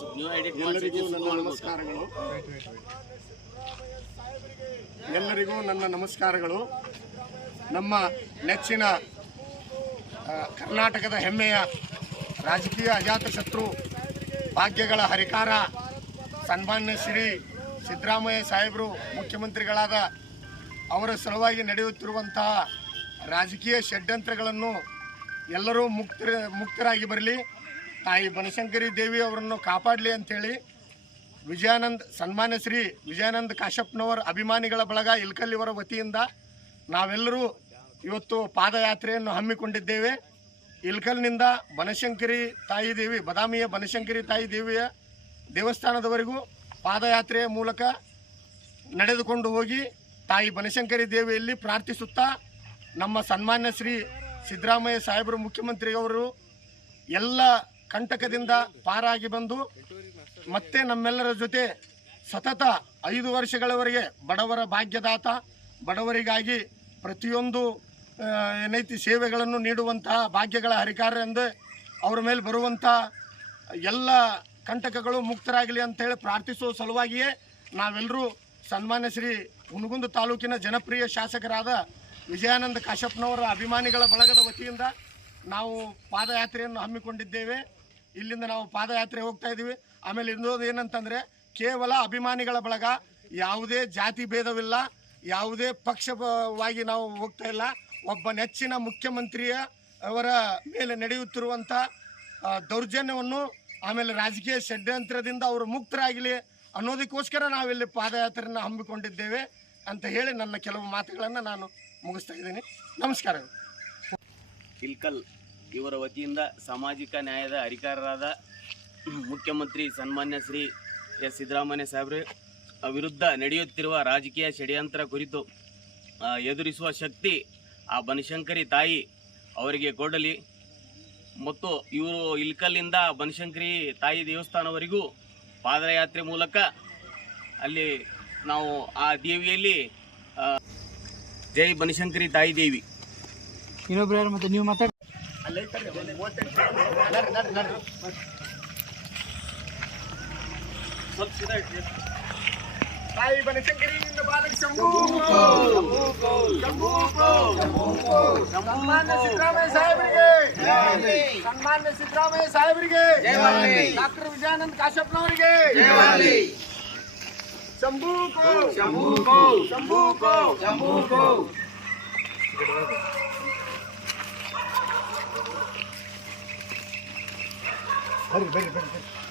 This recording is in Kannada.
ಎಲ್ಲರಿಗೂ ನನ್ನ ನಮಸ್ಕಾರಗಳು. ಎಲ್ಲರಿಗೂ ನನ್ನ ನಮಸ್ಕಾರಗಳು. ನಮ್ಮ ನೆಚ್ಚಿನ ಕರ್ನಾಟಕದ ಹೆಮ್ಮೆಯ ರಾಜಕೀಯ ಅಜಾತಶತ್ರು ಭಾಗ್ಯಗಳ ಹರಿಕಾರ ಸನ್ಮಾನ್ಯ ಶ್ರೀ ಸಿದ್ದರಾಮಯ್ಯ ಸಾಹೇಬರು ಮುಖ್ಯಮಂತ್ರಿಗಳಾದ ಅವರ ಸಲುವಾಗಿ ನಡೆಯುತ್ತಿರುವಂತಹ ರಾಜಕೀಯ ಷಡ್ಯಂತ್ರಗಳನ್ನು ಎಲ್ಲರೂ ಮುಕ್ತರ ಮುಕ್ತರಾಗಿ ಬರಲಿ. ತಾಯಿ ಬನಶಂಕರಿ ದೇವಿ ಅವರನ್ನು ಕಾಪಾಡಲಿ ಅಂಥೇಳಿ ವಿಜಯಾನಂದ್ ಸನ್ಮಾನ್ಯ ಶ್ರೀ ವಿಜಯಾನಂದ್ ಕಾಶಪ್ಪನವರ ಅಭಿಮಾನಿಗಳ ಬಳಗ ಇಲ್ಕಲ್ಲಿವರ ವತಿಯಿಂದ ನಾವೆಲ್ಲರೂ ಇವತ್ತು ಪಾದಯಾತ್ರೆಯನ್ನು ಹಮ್ಮಿಕೊಂಡಿದ್ದೇವೆ. ಇಲ್ಕಲ್ನಿಂದ ಬನಶಂಕರಿ ತಾಯಿ ದೇವಿ, ಬದಾಮಿಯ ಬನಶಂಕರಿ ತಾಯಿ ದೇವಿಯ ದೇವಸ್ಥಾನದವರೆಗೂ ಪಾದಯಾತ್ರೆಯ ಮೂಲಕ ನಡೆದುಕೊಂಡು ಹೋಗಿ ತಾಯಿ ಬನಶಂಕರಿ ದೇವಿಯಲ್ಲಿ ಪ್ರಾರ್ಥಿಸುತ್ತಾ ನಮ್ಮ ಸನ್ಮಾನ್ಯ ಶ್ರೀ ಸಿದ್ದರಾಮಯ್ಯ ಸಾಹೇಬರು ಮುಖ್ಯಮಂತ್ರಿಯವರು ಎಲ್ಲ ಕಂಟಕದಿಂದ ಪಾರಾಗಿ ಬಂದು ಮತ್ತೆ ನಮ್ಮೆಲ್ಲರ ಜೊತೆ ಸತತ ಐದು ವರ್ಷಗಳವರೆಗೆ ಬಡವರ ಭಾಗ್ಯದಾತ, ಬಡವರಿಗಾಗಿ ಪ್ರತಿಯೊಂದು ಏನೈತಿ ಸೇವೆಗಳನ್ನು ನೀಡುವಂತಹ ಭಾಗ್ಯಗಳ ಹರಿಕಾರ ಎಂದು ಅವರ ಮೇಲೆ ಬರುವಂಥ ಎಲ್ಲ ಕಂಟಕಗಳು ಮುಕ್ತರಾಗಲಿ ಅಂತೇಳಿ ಪ್ರಾರ್ಥಿಸುವ ಸಲುವಾಗಿಯೇ ನಾವೆಲ್ಲರೂ ಸನ್ಮಾನ್ಯ ಶ್ರೀ ಹುನಗುಂದ ತಾಲೂಕಿನ ಜನಪ್ರಿಯ ಶಾಸಕರಾದ ವಿಜಯಾನಂದ ಕಾಶಪ್ಪನವರ ಅಭಿಮಾನಿಗಳ ಬಳಗದ ವತಿಯಿಂದ ನಾವು ಪಾದಯಾತ್ರೆಯನ್ನು ಹಮ್ಮಿಕೊಂಡಿದ್ದೇವೆ. ಇಲ್ಲಿಂದ ನಾವು ಪಾದಯಾತ್ರೆ ಹೋಗ್ತಾ ಇದ್ದೀವಿ. ಆಮೇಲೆ ಇನ್ನೊಂದು ಏನಂತಂದರೆ, ಕೇವಲ ಅಭಿಮಾನಿಗಳ ಬಳಗ, ಯಾವುದೇ ಜಾತಿ ಭೇದವಿಲ್ಲ, ಯಾವುದೇ ಪಕ್ಷವಾಗಿ ನಾವು ಹೋಗ್ತಾ ಇಲ್ಲ. ಒಬ್ಬ ನೆಚ್ಚಿನ ಮುಖ್ಯಮಂತ್ರಿಯ ಅವರ ಮೇಲೆ ನಡೆಯುತ್ತಿರುವಂಥ ದೌರ್ಜನ್ಯವನ್ನು ಆಮೇಲೆ ರಾಜಕೀಯ ಷಡ್ಯಂತ್ರದಿಂದ ಅವರು ಮುಕ್ತರಾಗಲಿ ಅನ್ನೋದಕ್ಕೋಸ್ಕರ ನಾವಿಲ್ಲಿ ಪಾದಯಾತ್ರೆಯನ್ನು ಹಮ್ಮಿಕೊಂಡಿದ್ದೇವೆ ಅಂತ ಹೇಳಿ ನನ್ನ ಕೆಲವು ಮಾತುಗಳನ್ನು ನಾನು ಮುಗಿಸ್ತಾ ಇದ್ದೀನಿ. ನಮಸ್ಕಾರಗಳು ಇಲ್ಕಲ್ ಇವರ ವತಿಯಿಂದ ಸಾಮಾಜಿಕ ನ್ಯಾಯದ ಅಧಿಕಾರರಾದ ಮುಖ್ಯಮಂತ್ರಿ ಸನ್ಮಾನ್ಯ ಶ್ರೀ ಎಸ್ ಸಿದ್ದರಾಮಯ್ಯ ಸಾಹೇಬ್ರ ವಿರುದ್ಧ ನಡೆಯುತ್ತಿರುವ ರಾಜಕೀಯ ಷಡ್ಯಂತ್ರ ಕುರಿತು ಎದುರಿಸುವ ಶಕ್ತಿ ಆ ಬನಶಂಕರಿ ತಾಯಿ ಅವರಿಗೆ ಕೊಡಲಿ. ಮತ್ತು ಇವರು ಇಲ್ಕಲ್ಲಿಂದ ಬನಶಂಕರಿ ತಾಯಿ ದೇವಸ್ಥಾನವರೆಗೂ ಪಾದಯಾತ್ರೆ ಮೂಲಕ ಅಲ್ಲಿ ನಾವು ಆ ದೇವಿಯಲ್ಲಿ ಜೈ ಬನಶಂಕರಿ ತಾಯಿ ದೇವಿ. ಇನ್ನೊಬ್ರು ಯಾರು ಮತ್ತೆ? ನೀವು ಮಾತಾಡಿ ತಾಯಿ ಬನಶಂಕರಿಯಿಂದ ಬಾಲಕ ಶಂಭು ಸನ್ಮಾನ್ಯ ಸಿದ್ದರಾಮಯ್ಯ ಸಾಹೇಬರಿಗೆ ಸನ್ಮಾನ್ಯ ಸಿದ್ದರಾಮಯ್ಯ ಸಾಹೇಬರಿಗೆ ಡಾಕ್ಟರ್ ವಿಜಯಾನಂದ್ ಕಾಶ್ಯಪ್ನವರಿಗೆ ಶಂಭು ಕೋ ಶಂಭು ಕೋ ಶಂಭು ಕೋ ಶಂಭು பெரிய பெரிய பெரிய